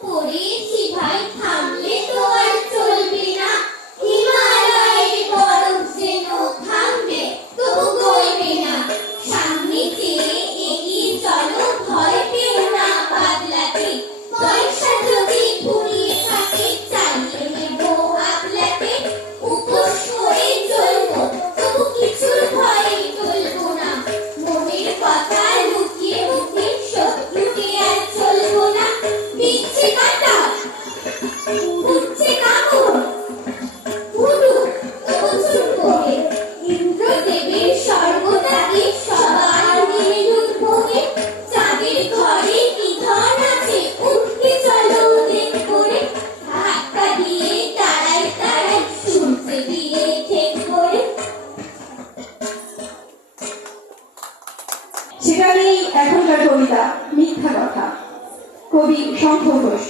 鼓励、启发、启。সেখানেই এখনকার কবিতা মিথ্যা কথা। কবি শঙ্খ ঘোষ।